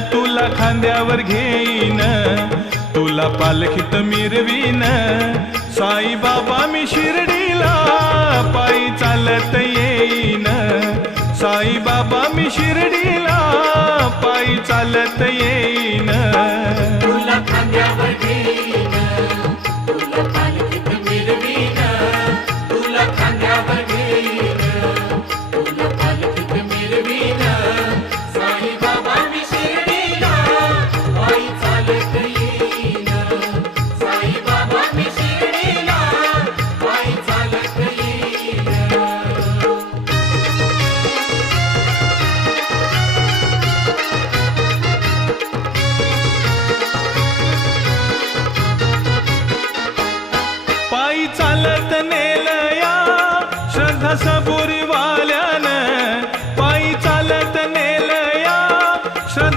तुला खांद्यावर घेईन, तुला पालखीत मिरवीन. साई बाबा मी शिर्डीला पायी चालत येईन. साई बाबा मी शिर्डीला पायी चालत येईन.